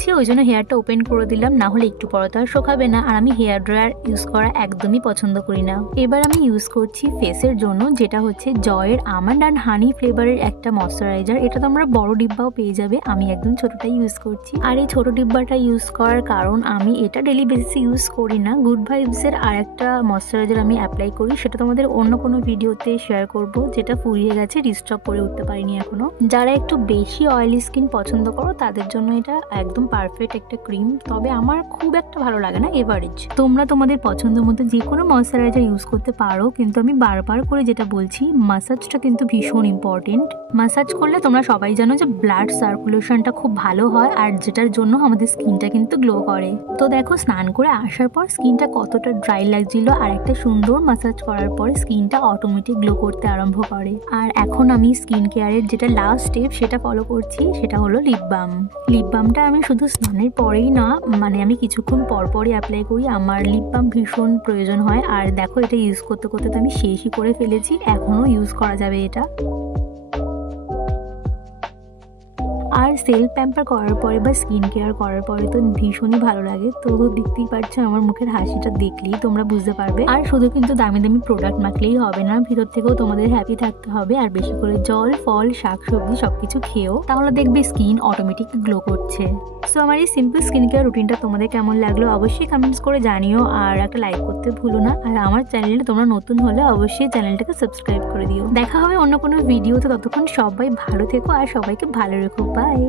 দিচ্ছি, ওই জন্য হেয়ারটা ওপেন করে দিলাম, না হলে একটু পরে তো আর শোকাবে না। আর আমি হেয়ার ড্রায়ার ইউজ করা একদমই পছন্দ করি না। এবার আমি ইউজ করছি ফেসের জন্য, যেটা হচ্ছে জয়ের আমন্ড অ্যান্ড হানি ফ্লেভারের একটা ময়শ্চারাইজার। এটা তোমরা বড় ডিব্বাও পেয়ে যাবে, আমি একদম ছোটটাই ইউজ করছি। আর এই ছোট ডিব্বাটা ইউজ করার কারণ, আমি এটা ডেলি বেসিসে ইউজ করি না। গুড ভাইবসের আর একটা ময়শ্চারাইজার আমি অ্যাপ্লাই করি, সেটা তোমাদের অন্য কোনো ভিডিওতে শেয়ার করব, যেটা ফুরিয়ে গেছে, রিস্টক করে উঠতে পারিনি এখনো। যারা একটু বেশি অয়েলি স্কিন পছন্দ করো তাদের জন্য এটা একদম পারফেক্ট একটা ক্রিম, তবে আমার খুব একটা ভালো লাগে না, এভারেজ। তোমরা তোমাদের পছন্দ মতো যে কোনো ময়শ্চারাইজার ইউজ করতে পারো, কিন্তু আমি বারবার করে যেটা বলছি, মাসাজটা কিন্তু ভীষণ ইম্পর্টেন্ট। মাসাজ করলে তোমরা সবাই জানো যে ব্লাড সার্কুলেশনটা খুব ভালো হয়, আর যেটার জন্য আমাদের স্কিনটা কিন্তু গ্লো করে। তো দেখো, স্নান করে আসার পর স্কিনটা কতটা ড্রাই লাগছিল, আর একটা সুন্দর মাসাজ করার পরে স্কিনটা অটোমেটিক গ্লো করতে আরম্ভ করে। আর এখন আমি স্কিন কেয়ারের যেটা লাস্ট স্টেপ সেটা ফলো করছি, সেটা হলো লিপ বাম। লিপ বামটা আমি শুধু স্নানের পরেই না, মানে আমি কিছুক্ষণ পরপরই অ্যাপ্লাই করি। আমার লিপ বাম ভীষণ প্রয়োজন হয়। আর দেখো, এটা ইউজ করতে করতে তো আমি শেষই করে ফেলেছি, এখনও ইউজ করা যাবে এটা। আর সেলফ প্যাম্পার করার পরে বা স্কিন কেয়ার করার পরে তো ভীষণই ভালো লাগে। তো দেখতেই পাচ্ছ আমার মুখের হাসিটা দেখলেই তোমরা বুঝতে পারবে। আর শুধু কিন্তু দামি দামি প্রোডাক্ট মাখলেই হবে না, ভিতর থেকেও তোমাদের হ্যাপি থাকতে হবে। আর বেশি করে জল, ফল, শাকসবজি সবকিছু খেয়েও, তাহলে দেখবে স্কিন অটোমেটিক গ্লো করছে। সো আমার এই সিম্পল স্কিন কেয়ার রুটিনটা তোমাদের কেমন লাগলো অবশ্যই কমেন্টস করে জানিও, আর একটা লাইক করতে ভুলো না। আর আমার চ্যানেলে তোমরা নতুন হলে অবশ্যই চ্যানেলটাকে সাবস্ক্রাইব করে দিও। দেখা হবে অন্য কোনো ভিডিওতে, ততক্ষণ সবাই ভালো থেকো আর সবাইকে ভালো রেখো। বাই।